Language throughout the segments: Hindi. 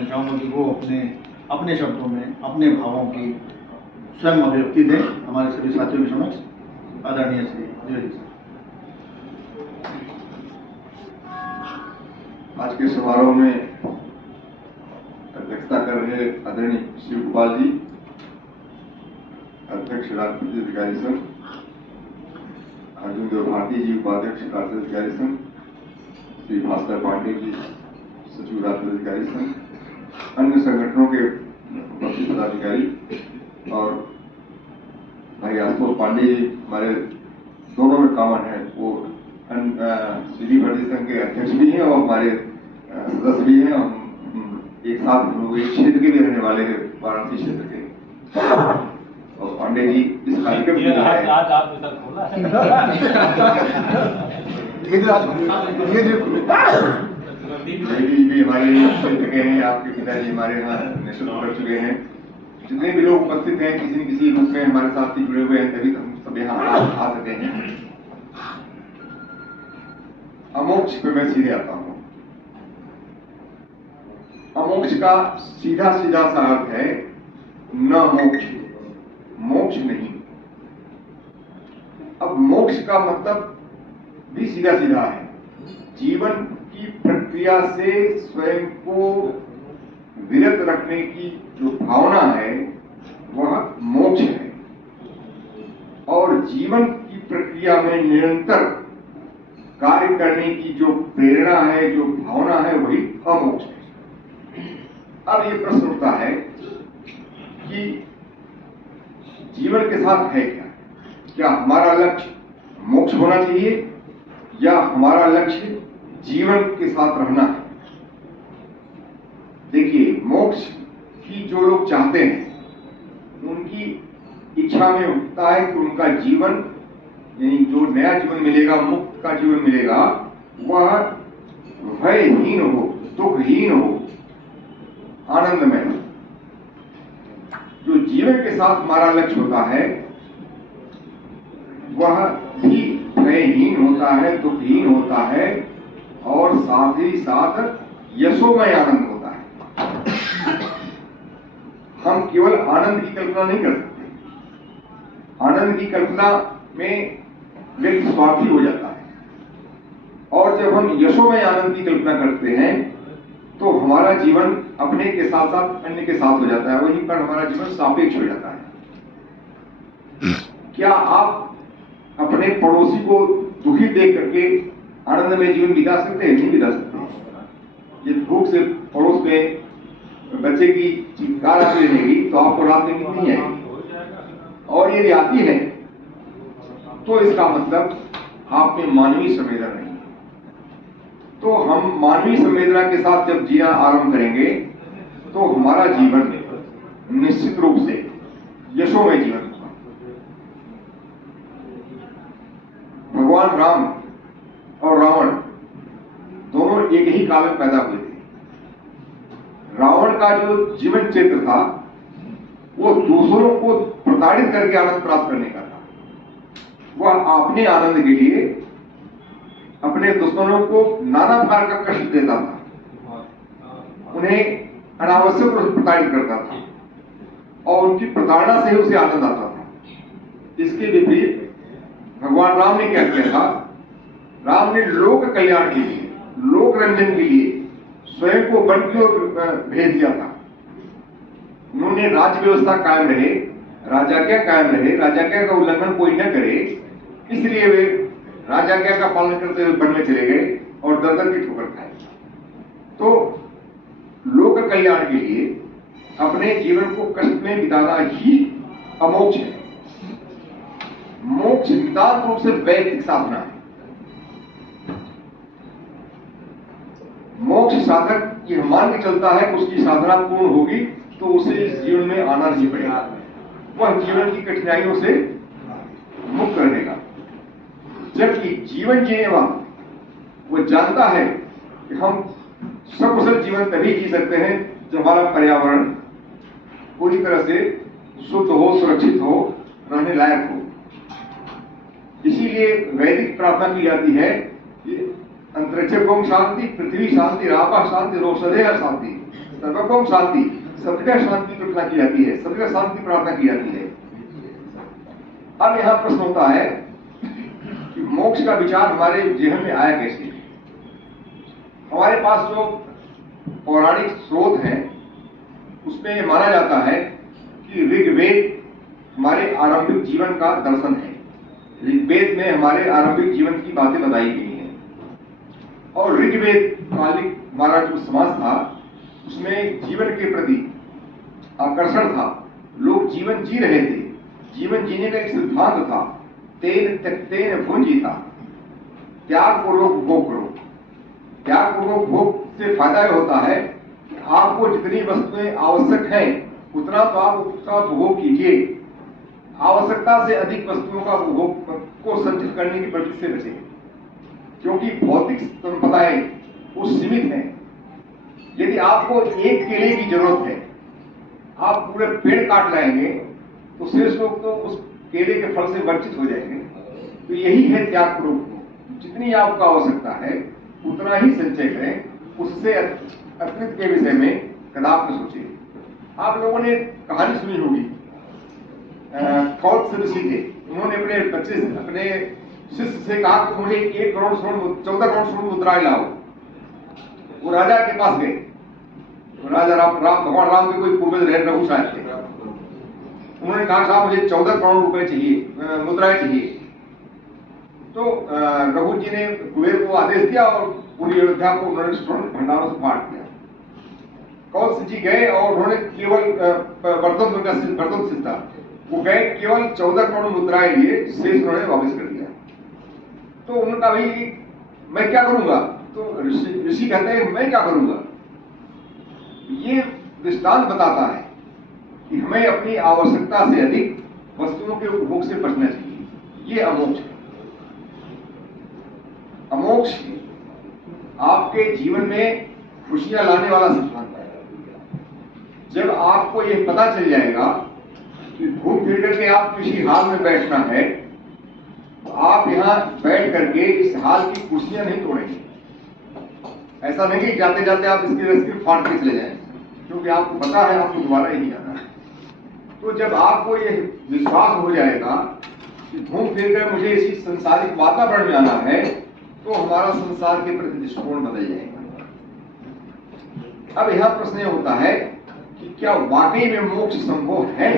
मैं चाहूँगा कि वो अपने शब्दों में अपने भावों की स्वयं अभिव्यक्ति दें हमारे सभी साथियों के समक्ष। आदरणीय श्री जी सर। आज के समारोह में अध्यक्षता कर रहे आदरणीय शिव गोपाल जी, अध्यक्ष राष्ट्रीय अधिकारी संघ, अर्जुन देव भारती जी उपाध्यक्ष राष्ट्रीय अधिकारी संघ, श्री भास्कर पांडे जी सचिव राष्ट्रीय अधिकारी संघ, अन्य संगठनों के उपस्थित पदाधिकारी और भाई आशुतोष पांडे जी हमारे दोनों में कॉमन है, वो श्री भारतीय संघ के अध्यक्ष भी हैं और हमारे सदस्य भी हैं। हम एक साथ लोग एक क्षेत्र के भी रहने वाले हैं, वाराणसी क्षेत्र के। और पांडे जी इस कार्यक्रम में आए। आज आपने सर खोला है। भी हमारे क्षेत्र के हैं, आपके पिताजी हमारे यहाँ नेतृत्व कर चुके हैं। जितने भी लोग उपस्थित हैं किसी न किसी रूप में हमारे साथ ही जुड़े हुए हैं, तभी हम सब यहाँ आ सके हैं। अमोक्ष पे मैं सीधे आता हूँ। अमोक्ष का सीधा सीधा सा अर्थ है न मोक्ष, मोक्ष नहीं। अब मोक्ष का मतलब भी सीधा सीधा है, जीवन की प्रक्रिया से स्वयं को विरत रखने की जो भावना है वह मोक्ष है, और जीवन की प्रक्रिया में निरंतर कार्य करने की जो प्रेरणा है, जो भावना है, वही अमोक्ष है। अब ये प्रश्न उठता है कि जीवन के साथ है क्या हमारा लक्ष्य मोक्ष होना चाहिए या हमारा लक्ष्य जीवन के साथ रहना है? देखिए, मोक्ष की जो लोग चाहते हैं उनकी इच्छा में होता है कि उनका जीवन, यानी जो नया जीवन मिलेगा, मुक्त का जीवन मिलेगा, वह भयहीन हो, दुखहीन हो, आनंदमय हो। जो जीवन के साथ हमारा लक्ष्य होता है वह भी भयहीन होता है, दुखहीन होता है और साथ ही साथ यशोमय आनंद होता है। हम केवल आनंद की कल्पना नहीं कर सकते। आनंद की कल्पना में व्यक्ति स्वार्थी हो जाता है, और जब हम यशोमय आनंद की कल्पना करते हैं तो हमारा जीवन अपने के साथ साथ अन्य के साथ हो जाता है, वहीं पर हमारा जीवन सापेक्ष हो जाता है। क्या आप अपने पड़ोसी को दुखी देख करके आनंदमय जीवन बिता सकते हैं? नहीं बिता सकते। ये भूख से पड़ोस में बच्चे की चिंकार आती रहेगी तो आपको रात में नींद नहीं आएगी, और यदि आती है तो इसका मतलब आप में मानवीय संवेदना नहीं है। तो हम मानवीय संवेदना के साथ जब जीना आरंभ करेंगे तो हमारा जीवन निश्चित रूप से यशोमय जीवन होगा। भगवान राम और रावण दोनों एक ही काल में पैदा हुए थे। रावण का जो जीवन चरित्र था वो दूसरों को प्रताड़ित करके आनंद प्राप्त करने का था। वह अपने आनंद के लिए अपने दुश्मनों को नाना प्रकार का कष्ट देता था, उन्हें अनावश्यक रूप से प्रताड़ित करता था और उनकी प्रताड़ना से ही उसे आनंद आता था। इसके विपरीत भगवान राम ने क्या किया था? राम ने लोक कल्याण के लिए, लोक रंजन के लिए स्वयं को वन की ओर भेज दिया था। उन्होंने राज्य व्यवस्था कायम रहे, राजाज्ञा कायम रहे, राजाज्ञा का उल्लंघन कोई न करे, इसलिए वे राजाज्ञा का पालन करते हुए वन में चले गए और दर दर की ठोकर खाए। तो लोक कल्याण के लिए अपने जीवन को कष्ट में बिताना ही अमोक्ष है। मोक्ष नितांत रूप से वैदिक साधना है। मोक्ष साधक ये मान के चलता है कि उसकी साधना पूर्ण होगी तो उसे इस जीवन में आना नहीं पड़ेगा, वह जीवन की कठिनाइयों से मुक्त करने का। जबकि जीवन जीने वाला वो जानता है कि हम सकुशल जीवन तभी जी सकते हैं जब हमारा पर्यावरण पूरी तरह से शुद्ध हो, सुरक्षित हो, रहने लायक हो। इसीलिए वैदिक प्रार्थना की जाती है कि अंतरिक्षम शांति, पृथ्वी शांति, रापा शांति, रोषधेय शांति। सर्वभौम शांति, सब जगह शांति प्रार्थना की जाती है, सब जगह शांति प्रार्थना की जाती है। अब यहां प्रश्न होता है कि मोक्ष का विचार हमारे जीवन में आया कैसे। हमारे पास जो पौराणिक स्रोत हैं उसमें माना जाता है कि ऋग्वेद हमारे आरंभिक जीवन का दर्शन है। ऋग्वेद में हमारे आरंभिक जीवन की बातें बताई गई हैं और ऋग्वेद कालिक हमारा जो समाज था उसमें जीवन के प्रति आकर्षण था। लोग जीवन जी रहे थे, जीवन जीने का एक सिद्धांत था, तेन त्यक्तेन भुंजीता, त्याग पूर्वक भोग करो। त्याग पूर्वक भोग से फायदा यह होता है कि आपको जितनी वस्तुएं आवश्यक हैं उतना तो आप उसका उपभोग कीजिए, आवश्यकता से अधिक वस्तुओं का उपभोग को संचित करने की प्रवृत्ति से बचें, क्योंकि भौतिक संपदाएं वो सीमित हैं। यदि आपको एक केले की जरूरत है, आप पूरे पेड़ काट लाएंगे तो शेष लोग तो उस केले के फल से वंचित हो जाएंगे। तो यही है त्याग पूर्वक। जितनी आपको आवश्यकता है उतना ही संचय करें, उससे अतिरिक्त के विषय में कदापि न सोचिए। आप लोगों ने कहानी सुनी होगी, कौत्स ऋषि थे, उन्होंने अपने शिष्य से कहा कि मुझे 1 करोड़ 14 करोड़ स्वर्ण मुद्राएं लाओ। वो राजा के पास गए, तो राजा भगवान राम के कोई पूर्वज रघु शायद थे। उन्होंने कहा साहब मुझे 14 करोड़ रुपए चाहिए, मुद्राएं चाहिए। तो रघु जी ने कुबेर को आदेश दिया और पूरी अयोध्या को उन्होंने स्वर्ण भंडारों से बांट दिया। कौत्स जी गए और उन्होंने केवल बर्तन सिद्ध था, वो गए केवल 14 करोड़ मुद्राएं लिए, शेष उन्होंने वापस कर दिया। तो उन्होंने कहा भाई मैं क्या करूंगा? तो ऋषि कहते हैं मैं क्या करूंगा? ये दृष्टांत बताता है कि हमें अपनी आवश्यकता से अधिक वस्तुओं के उपभोग से बचना चाहिए। ये अमोक्ष है। अमोक्ष आपके जीवन में खुशियां लाने वाला सिद्धांत है। जब आपको यह पता चल जाएगा कि घूम फिर करके आप किसी हाल में बैठना है, तो आप यहां बैठ करके इस हाल की खुशियां नहीं तोड़ेंगे। ऐसा नहीं कि जाते जाते आप इसकी रस्सी फाड़ के चले जाएं, क्योंकि आपको पता है आपको दोबारा यही आना है। तो जब आपको यह विश्वास हो जाएगा कि घूम फिर कर मुझे इसी संसारिक वातावरण में आना है, तो हमारा संसार के प्रति दृष्टिकोण बदल जाएगा। अब यह प्रश्न यह होता है कि क्या वाकई में मोक्ष संभव है?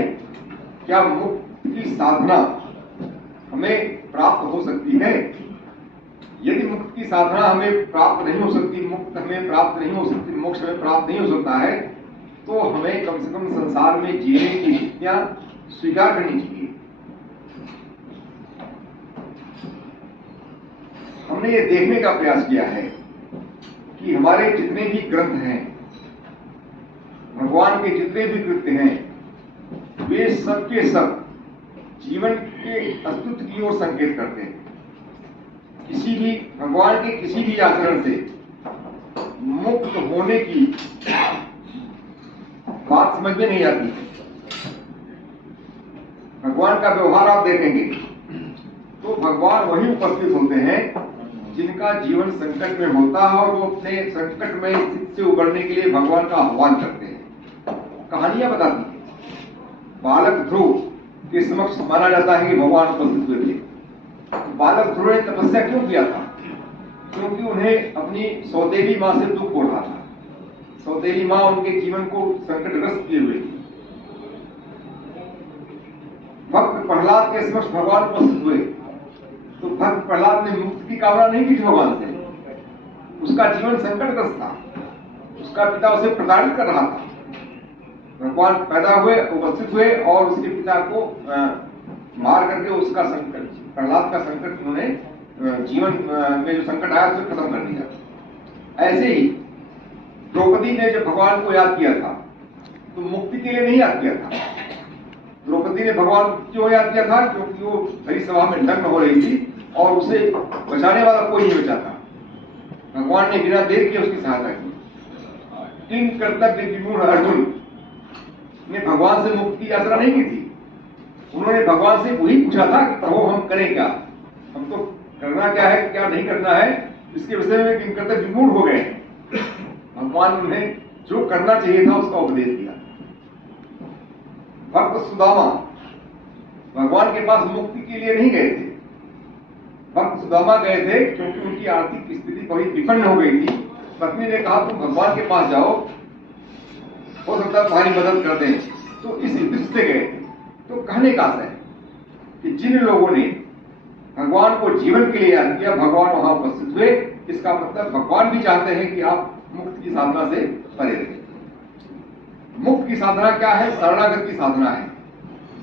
क्या मुक्ति की साधना हमें प्राप्त हो सकती है? यदि मुक्ति की साधना हमें प्राप्त नहीं हो सकती, मुक्त हमें प्राप्त नहीं हो सकती, मोक्ष हमें प्राप्त नहीं हो सकता है, तो हमें कम से कम संसार में जीने की स्थितियां स्वीकार करनी चाहिए। हमने ये देखने का प्रयास किया है कि हमारे जितने भी ग्रंथ हैं, भगवान के जितने भी कृत्य हैं, वे सब के सब जीवन के अस्तित्व की ओर संकेत करते हैं। किसी भी भगवान के किसी भी आचरण से मुक्त होने की बात समझ में नहीं आती। भगवान का व्यवहार आप देखेंगे तो भगवान वही उपस्थित होते हैं जिनका जीवन संकट में होता है, और वो अपने संकट में स्थिति से उबरने के लिए भगवान का आह्वान करते हैं। कहानियां बताती हैं। बालक ध्रुव के समक्ष माना जाता है कि भगवान उपस्थित हुए थे। तो बालक ध्रुव ने तपस्या क्यों किया था? क्योंकि उन्हें अपनी सौतेली मां से दुख हो रहा था। सौतेली मां उनके जीवन को संकटग्रस्त किए हुए थी। भक्त प्रहलाद के समक्ष भगवान उपस्थित हुए तो भक्त प्रहलाद ने मुक्ति की कामना नहीं की थी भगवान से। उसका जीवन संकटग्रस्त था, उसका पिता उसे प्रताड़ित कर रहा था। भगवान पैदा हुए, उपस्थित हुए और उसके पिता को मार करके उसका संकट, प्रहलाद का संकट उन्होंने जीवन में जो संकट आया उसे खत्म कर दिया। ऐसे ही द्रौपदी ने जब भगवान को याद किया था तो मुक्ति के लिए नहीं याद किया था। द्रौपदी ने भगवान को क्यों याद किया था? क्योंकि वो हरी सभा में नग्न हो रही थी और उसे बचाने वाला कोई नहीं बचा था। भगवान ने बिना देर किए उसकी सहायता की। किंग कर्तव्य विमूढ़ अर्जुन ने भगवान से मुक्ति की यात्रा नहीं की थी। उन्होंने भगवान से वही पूछा था कि प्रभु हम करें क्या, हम तो करना क्या है क्या नहीं करना है, इसके विषय में किंग कर्तव्य विमूढ़ हो गए। भगवान ने उन्हें जो करना चाहिए था उसका उपदेश दिया। भक्त सुदामा भगवान के पास मुक्ति के लिए नहीं गए थे। भक्त सुदामा गए थे क्योंकि उनकी आर्थिक स्थिति बहुत विपन्न हो गई थी। पत्नी ने कहा तुम भगवान के पास जाओ, हो सकता है तुम्हारी मदद कर दें, तो इस उद्देश्य से गए थे। तो कहने का आशय है कि जिन लोगों ने भगवान को जीवन के लिए याद किया, भगवान वहां उपस्थित हुए। इसका मतलब भगवान भी चाहते हैं कि आप मुक्त की साधना से परे रहें। मुक्त की साधना क्या है? शरणागत की साधना है।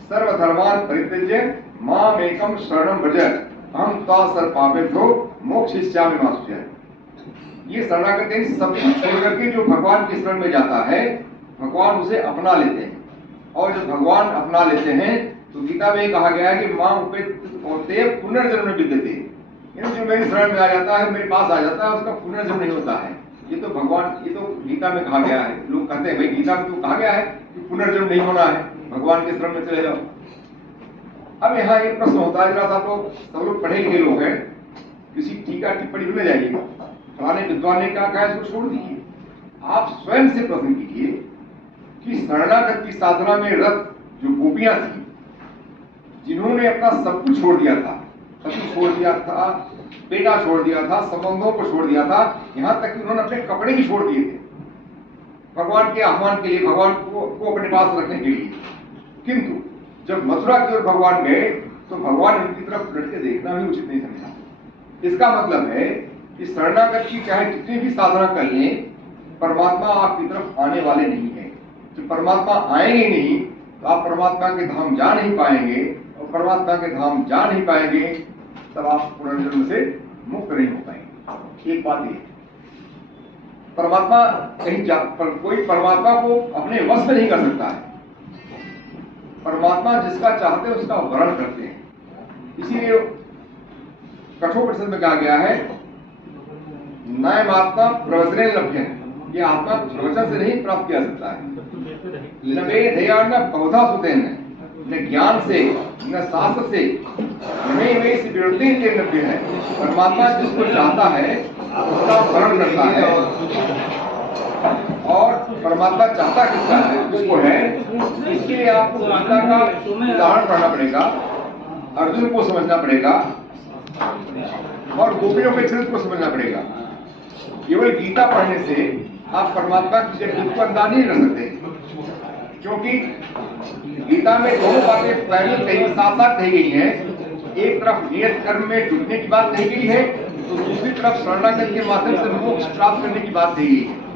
सर्वधर्मान परित्यज्य माम एकम शरणम व्रज अहम त्वा सर्व पापेभ्यो मोक्षयिष्यामि मा शुचः। ये शरणागत है, सब कुछ छोड़ करके जो भगवान की शरण में जाता है, भगवान उसे अपना लेते हैं। और जब भगवान अपना लेते हैं तो गीता में कहा गया है कि मां उपेते पुनर्जन्म विद्यते। जो मेरी शरण में आ जाता है, मेरे पास आ जाता है, उसका पुनर्जन्म नहीं होता है। ये तो भगवान, ये तो गीता में कहा गया है। लोग कहते हैं भाई गीता में तो कहा गया है कि पुनर्जन्म नहीं होना है, भगवान के शरण में चले जाओ। अब यहाँ एक प्रश्न होता है, जरा सा तो सब लोग पढ़े लिखे लोग हैं, किसी टीका टिप्पणी में जाइएगा, फलाने विद्वान ने क्या कहा इसको छोड़ दीजिए। आप स्वयं से प्रश्न कीजिए कि शरणागत की साधना में रत जो गोपियां थी, जिन्होंने अपना सब कुछ छोड़ दिया था, पति छोड़ दिया था, बेटा छोड़ दिया था, संबंधों को छोड़ दिया था, यहां तक कि उन्होंने अपने कपड़े भी छोड़ दिए थे भगवान के आह्वान के लिए, भगवान को अपने पास रखने के लिए। किंतु जब मथुरा की ओर भगवान गए तो भगवान उनकी तरफ पलट के देखना भी उचित नहीं समझा। इसका मतलब है कि शरणागत की चाहे कितनी भी साधना कर लें, परमात्मा आपकी तरफ आने वाले नहीं है। तो परमात्मा आएंगे नहीं तो आप परमात्मा के धाम जा नहीं पाएंगे, और परमात्मा के धाम जा नहीं पाएंगे तब आप पुनर्जन्म से मुक्त नहीं हो पाएंगे। एक बात ये, परमात्मा कहीं कोई परमात्मा को अपने वश में नहीं कर सकता है। परमात्मा जिसका चाहते हैं उसका वर्ण करते हैं। इसीलिए कठोपनिषद में कहा गया है नयमात्मा प्रवचने लभ्य, ये आत्मा प्रवचन से नहीं प्राप्त किया सकता है। न वेदया न बहुधा सुतेन, न ज्ञान से न शास्त्र से, न विरति के लभ्य है। परमात्मा जिसको चाहता है उसका वर्ण करता है, और परमात्मा चाहता किसका है, उसको है। इसके लिए आपको गीता का उदाहरण पढ़ना पड़ेगा, अर्जुन को समझना पड़ेगा, और गोपियों के चरित्र को समझना पड़ेगा। केवल गीता पढ़ने से आप परमात्मा की शक्ति को अंदाज नहीं कर सकते, क्योंकि गीता में दोनों बातें पहले कहीं साथ साथ कही गई हैं। एक तरफ नियत कर्म में जुटने की बात कही गई है, तो दूसरी तरफ शरणागत के माध्यम से मोक्ष प्राप्त करने की बात कही गई है।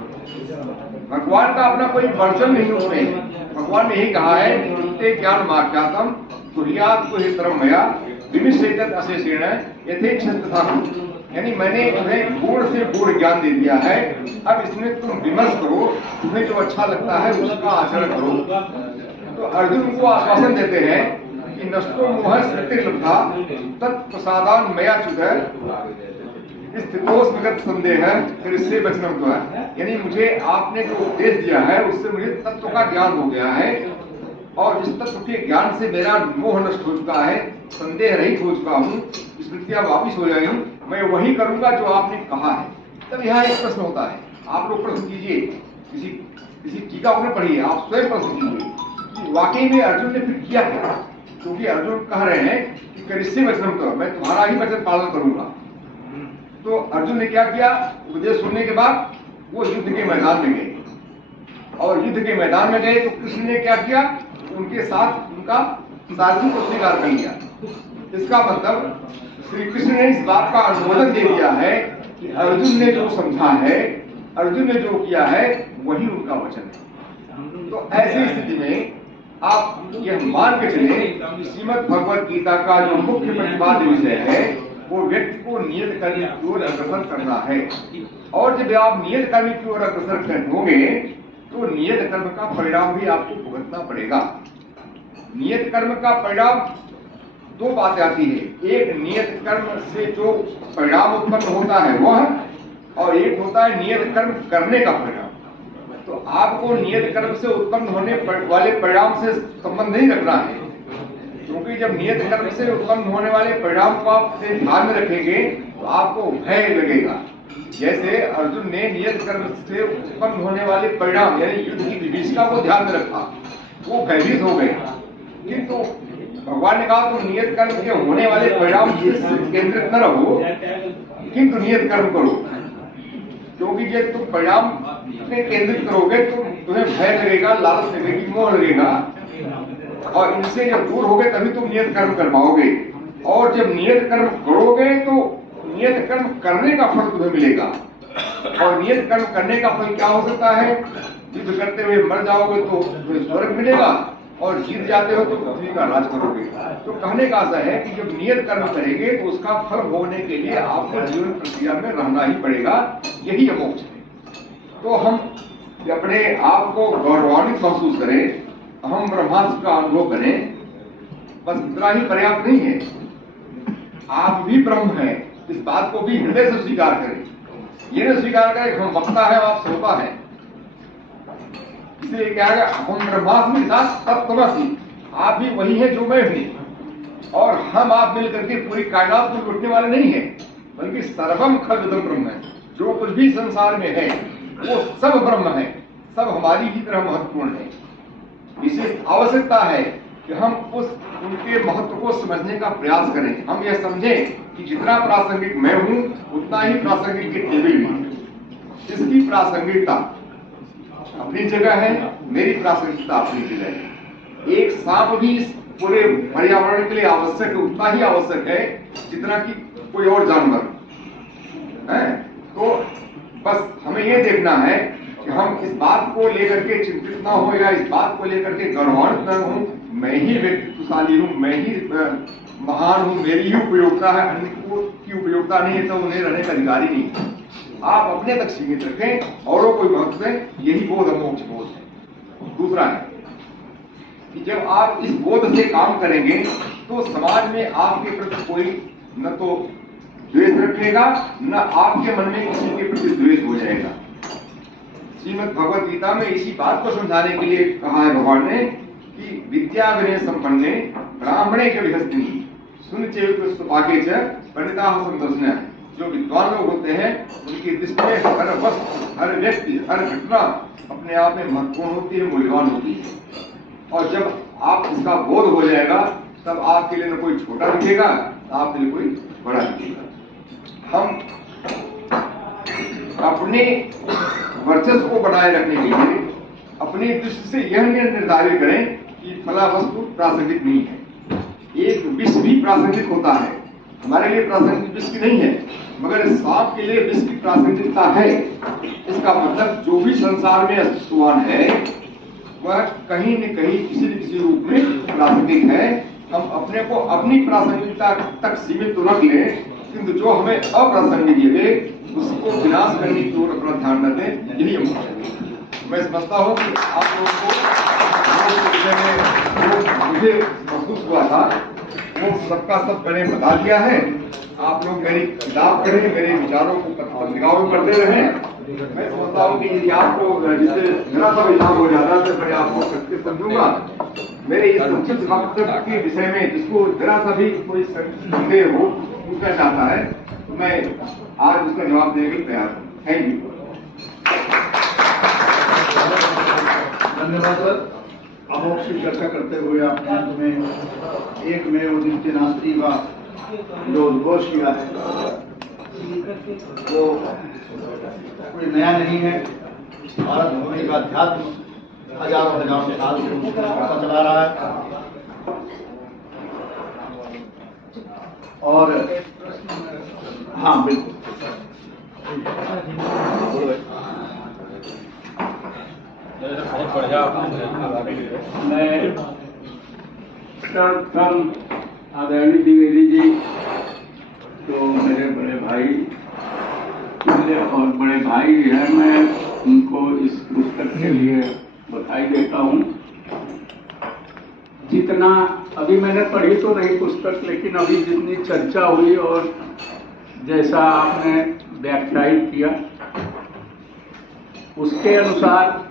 भगवान का अपना कोई वर्जन नहीं उसमें। भगवान ने यही कहा है कि ज्ञान वाक्यातम तुर्यात को हितरम मया विमिश्रेतत अशेषेण यथेच्छं तथा कुरु। यानी मैंने तुम्हें गुण से गुण ज्ञान दे दिया है, अब इसमें तुम विमर्श करो, तुम्हें जो अच्छा लगता है उसका आचरण करो। तो अर्जुन को आश्वासन देते हैं कि नष्टो मोह स्मृतिर्लब्धा तत्प्रसादान मया च्युत स्थितोस्मिगत संदेह है, फिर इससे बचना तो है। यानी मुझे आपने जो उपदेश दिया है उससे मुझे तत्व का ज्ञान हो गया है, और इस तत्व के ज्ञान से मेरा मोह नष्ट हो चुका है, संदेह रहित हो चुका हूँ, स्मृतियां वापिस हो जाएंगी, मैं वही करूंगा जो आपने कहा है। तब यहाँ एक प्रश्न होता है, आप लोग प्रश्न कीजिए, किसी टीका आपने पढ़ी है, आप स्वयं प्रश्न कीजिए कि वाकई में अर्जुन ने फिर किया क्या। क्योंकि अर्जुन कह रहे हैं कि करिष्ये वचनम तो, मैं तुम्हारा ही वचन पालन करूंगा। तो अर्जुन ने क्या किया, उपदेश सुनने के बाद वो युद्ध के मैदान में गए, और युद्ध के मैदान में गए तो कृष्ण ने क्या किया, उनके साथ उनका सारथी को स्वीकार कर लिया। इसका मतलब श्री कृष्ण ने इस बात का अनुमोदन दे दिया है कि अर्जुन ने जो समझा है, अर्जुन ने जो किया है, वही उनका वचन है। तो ऐसी स्थिति में आप यह मान के चले, श्रीमद् भगवद गीता का जो मुख्य प्रतिपाद्य विषय है वो व्यक्ति को नियत कर्म की ओर अग्रसर करना है। और जब आप नियत कर्म की ओर अग्रसर होंगे तो नियत कर्म का परिणाम भी आपको भुगतना पड़ेगा। नियत कर्म का परिणाम दो बातें आती है, एक नियत कर्म से जो परिणाम उत्पन्न होता है वह, और एक होता है नियत कर्म करने का परिणाम। तो आपको नियत कर्म से उत्पन्न होने वाले परिणाम से संबंध नहीं रखना है, क्योंकि जब नियत कर्म से उत्पन्न होने वाले परिणाम को आप ध्यान में रखेंगे तो आपको भय लगेगा जैसे अर्जुन ने नियत कर्म से उत्पन्न होने वाले परिणाम यानी युद्ध की विभीषिका को ध्यान में रखा, वो भयभीत हो गए, किंतु भगवान ने कहा तुम नियत कर्म के होने वाले परिणाम से केंद्रित न रहो, किंतु नियत कर्म करो, क्योंकि जब तुम परिणाम पे केंद्रित करोगे तो तुम्हें भय लगेगा, लालच लगेगी, मोह लगेगा, और इनसे जब दूर होगे तभी तुम नियत कर्म कर पाओगे। और जब नियत कर्म करोगे तो नियत कर्म करने का फल तुम्हें मिलेगा। और नियत कर्म करने का फल क्या हो सकता है? युद्ध करते हुए मर जाओगे तो तुम्हें स्वर्ग मिलेगा, और जीत जाते हो तो पृथ्वी का राज करोगे। तो कहने का आशा है कि जब नियत कर्म करेंगे तो उसका फल भोगने के लिए आपको जीवन प्रक्रिया में रहना ही पड़ेगा, यही मोक्ष है। तो हम अपने आप को गौरवान्वित महसूस करें, हम ब्रह्मास्त्र का अनुभव करें, बस इतना ही पर्याप्त नहीं है। आप भी ब्रह्म हैं, इस बात को भी हृदय से स्वीकार करें। ये न स्वीकार करें हम वक्ता है आप श्रोता है। इसलिए क्या है, हम ब्रह्मास्मि साथ तत्त्वमसि, आप भी वही है जो मैं हूं, और हम आप मिलकर के पूरी कायनात को लूटने वाले नहीं है, बल्कि सर्वम खलविदं ब्रह्म है। जो कुछ भी संसार में है वो सब ब्रह्म है, सब हमारी ही तरह महत्वपूर्ण है। विशेष आवश्यकता है कि हम उनके महत्व को समझने का प्रयास करें। हम यह समझें कि जितना प्रासंगिक मैं हूं उतना ही प्रासंगिक ये टेबल भी है। जिसकी प्रासंगिकता अपनी जगह है, मेरी प्रासंगिकता अपनी जगह है। एक सांप भी पूरे पर्यावरण के लिए आवश्यक है, उतना ही आवश्यक है जितना कि कोई और जानवर है। तो बस हमें यह देखना है कि हम इस बात को लेकर के चिंतित ना हो, या इस बात को लेकर के गौरवान्वित न हो, मैं ही व्यक्तित्वशाली हूं, मैं ही महान हूं, मेरी ही उपयोगिता है, अन्य की उपयोगिता नहीं है तो उन्हें रहने का अधिकार ही नहीं। आप अपने तक सीमित रखें, औरों को महत्व दें, यही बोध मोक्ष बोध है। दूसरा है कि जब आप इस बोध से काम करेंगे तो समाज में आपके प्रति कोई न तो द्वेष रखेगा, न आपके मन में किसी के प्रति द्वेष हो जाएगा। श्रीमद् भगवद गीता में इसी बात को समझाने के लिए कहा है भगवान ने कि विद्या विनय संपन्ने ब्राह्मणे के विहस्तिनी सुन चेवाके च पंडिताः संदर्शनः। जो विद्वान लोग होते हैं उनकी दृष्टि में हर वस्तु, हर व्यक्ति, हर घटना अपने आप में महत्वपूर्ण होती है, मूल्यवान होती है। और जब आप इसका बोध हो जाएगा तब आपके लिए न कोई छोटा दिखेगा, आपके लिए कोई बड़ा दिखेगा। हम अपने वर्चस्व को बनाए रखने के लिए अपनी दृष्टि से यह निर्धारित करें कि फला वस्तु प्रासंगिक नहीं है। एक विष भी प्रासंगिक होता है, हमारे लिए प्रासंगिक विष की नहीं है, मगर सांप के लिए विष की प्रासंगिकता है। इसका मतलब जो भी संसार में अस्तित्ववान है वह कहीं न कहीं किसी न किसी रूप में प्रासंगिक है। हम अपने को अपनी प्रासंगिकता तक सीमित तो रख लें, किंतु जो हमें अप्रासंगिक लगे उसको विनाश करने की ओर अपना ध्यान न दें, यही हम है। मैं समझता हूँ कि आप लोगों को मुझे महसूस हुआ था वो सबका सब मैंने बता दिया है। आप लोग मेरी किताब पढ़ें, मेरे विचारों को पत्रिकाओं में पढ़ते रहें। मैं समझता हूँ कि यदि आपको जिससे जरा सा विलाप हो जाता है तो मैं आपको सत्य समझूंगा। मेरे इस संक्षिप्त वक्तव्य के विषय में जिसको जरा सा भी कोई संदेह हो पूछना चाहता है तो मैं आज उसका जवाब देने के लिए तैयार हूँ। Thank you. धन्यवाद सर। अमोक्ष की चर्चा करते हुए आपने अंत में एक में उद्दिष्ट नास्ति का जो उद्घोष किया है वो कोई नया नहीं है। भारत भूमि का अध्यात्म हजारों साल से पता चला रहा है। और हाँ बिल्कुल बहुत बढ़िया। मैं सर्वप्रथम आदरणीय द्विवेदी जी तो मेरे बड़े भाई और बड़े भाई हैं, मैं उनको इस पुस्तक के लिए बधाई देता हूँ। जितना अभी मैंने पढ़ी तो नहीं पुस्तक, लेकिन अभी जितनी चर्चा हुई और जैसा आपने व्याख्यायित किया उसके अनुसार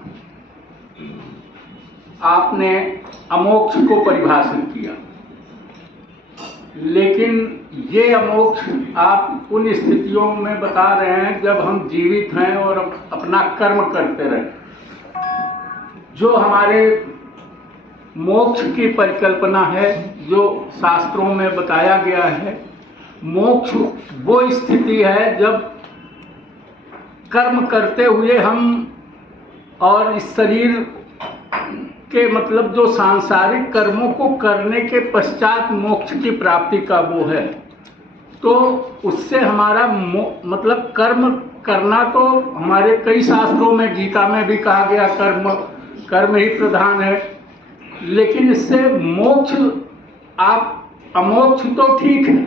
आपने अमोक्ष को परिभाषित किया। लेकिन ये अमोक्ष आप उन स्थितियों में बता रहे हैं जब हम जीवित हैं और अपना कर्म करते रहे। जो हमारे मोक्ष की परिकल्पना है, जो शास्त्रों में बताया गया है, मोक्ष वो स्थिति है जब कर्म करते हुए हम और इस शरीर के मतलब जो सांसारिक कर्मों को करने के पश्चात मोक्ष की प्राप्ति का वो है। तो उससे हमारा मतलब कर्म करना तो हमारे कई शास्त्रों में, गीता में भी कहा गया कर्म ही प्रधान है। लेकिन इससे मोक्ष, आप अमोक्ष तो ठीक है,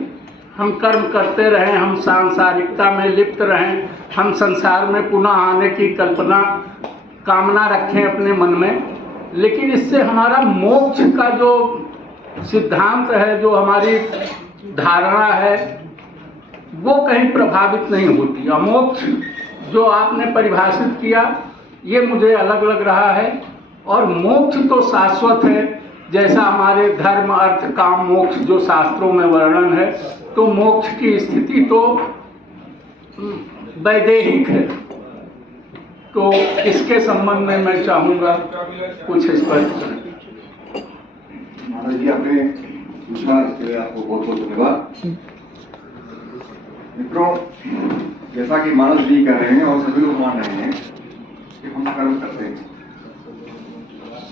हम कर्म करते रहें, हम सांसारिकता में लिप्त रहें, हम संसार में पुनः आने की कामना रखें अपने मन में, लेकिन इससे हमारा मोक्ष का जो सिद्धांत है, जो हमारी धारणा है, वो कहीं प्रभावित नहीं होती। अमोक्ष जो आपने परिभाषित किया ये मुझे अलग लग रहा है, और मोक्ष तो शाश्वत है, जैसा हमारे धर्म अर्थ काम मोक्ष जो शास्त्रों में वर्णन है, तो मोक्ष की स्थिति तो वैदेहिक है। तो इसके संबंध में मैं चाहूंगा कुछ स्पष्ट करें। महाराज जी, आपने पूछा, इसके लिए आपको बहुत बहुत धन्यवाद। मित्रों, जैसा कि मानस जी कह रहे हैं और सभी लोग मान रहे हैं कि हम कर्म करते हैं।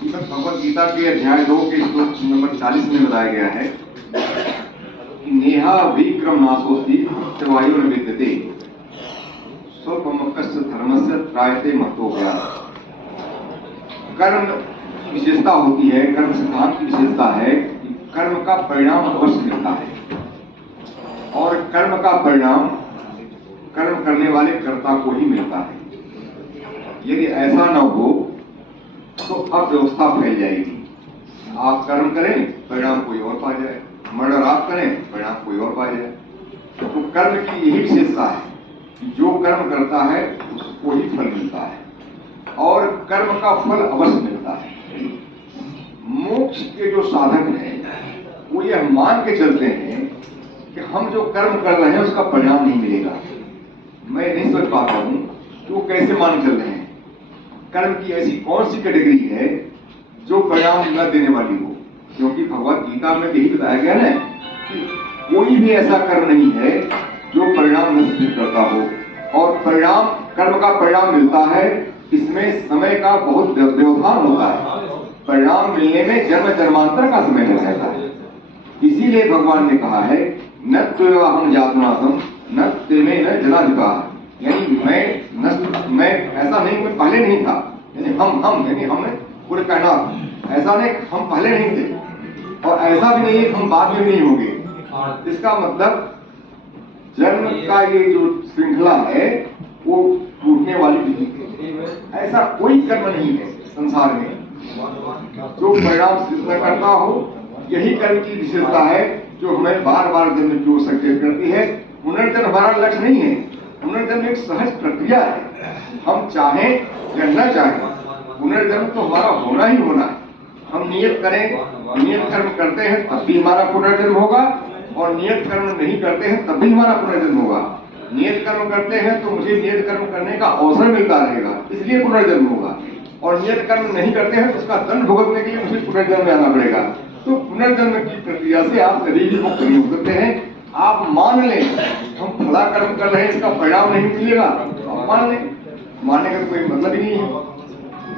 भगवद गीता के अध्याय 2 के श्लोक नंबर 40 में बताया गया है कि नेहा विक्रम नाशोस्ति वायु न विद्यते स्वल्पमकस्य धर्मस्य त्रायते महतो गया। कर्म की विशेषता होती है, कर्म सिद्धांत की विशेषता है कि कर्म का परिणाम अवश्य मिलता है, और कर्म का परिणाम कर्म करने वाले कर्ता को ही मिलता है। यदि ऐसा न हो तो अव्यवस्था फैल जाएगी। आप कर्म करें, परिणाम कोई और पा जाए, मर्डर आप करें, परिणाम कोई और पा जाए। तो कर्म की यही विशेषता है कि जो कर्म करता है उसको ही फल मिलता है, और कर्म का फल अवश्य मिलता है। मोक्ष के जो साधक हैं वो यह मान के चलते हैं कि हम जो कर्म कर रहे हैं उसका परिणाम नहीं मिलेगा। मैं नहीं सोच पाता हूं कि वो कैसे मान चल रहे हैं। कर्म की ऐसी कौन सी कैटेगरी है जो परिणाम न देने वाली हो, क्योंकि भगवद गीता में यही बताया गया ना कि कोई भी ऐसा कर्म नहीं है जो परिणाम न सिद्ध करता हो, और परिणाम, कर्म का परिणाम मिलता है, इसमें समय का बहुत व्यवधान होता है। परिणाम मिलने में जन्म जन्मांतर का समय लग जाता है। इसीलिए भगवान ने कहा है न त्वम जातनासम न तेमे न जनाधिका, यानी मैं ऐसा नहीं, मैं पहले नहीं था, यानी हम यानी हमने पूरे कायनात, ऐसा नहीं हम पहले नहीं थे, और ऐसा भी नहीं है हम बाद में नहीं होंगे। इसका मतलब जन्म का ये जो श्रृंखला है वो टूटने वाली नहीं है। ऐसा कोई कर्म नहीं है संसार में जो परिणाम सिद्ध करता हो। यही कर्म की विशेषता है जो हमें बार बार जन्म की ओर संकेत करती है। पुनर्जन्म हमारा लक्ष्य नहीं है, पुनर्जन्म एक सहज प्रक्रिया है। हम चाहें या न चाहें, पुनर्जन्म तो हमारा होना ही होना है। हम नियत करें, नियत कर्म करते हैं तब भी हमारा पुनर्जन्म होगा, और नियत कर्म नहीं करते हैं तब भी हमारा पुनर्जन्म होगा। नियत कर्म करते हैं तो मुझे नियत कर्म करने का अवसर मिलता रहेगा, इसलिए पुनर्जन्म होगा, और नियत कर्म नहीं करते हैं तो उसका दंड भुगतने के लिए मुझे पुनर्जन्म में आना पड़ेगा। तो पुनर्जन्म की प्रक्रिया से आप कभी भी मुक्त नहीं हो सकते हैं। आप मान लें हम भला कर्म कर रहे हैं, इसका परिणाम नहीं मिलेगा, तो आप मान लें, मानने का कोई मतलब ही नहीं है।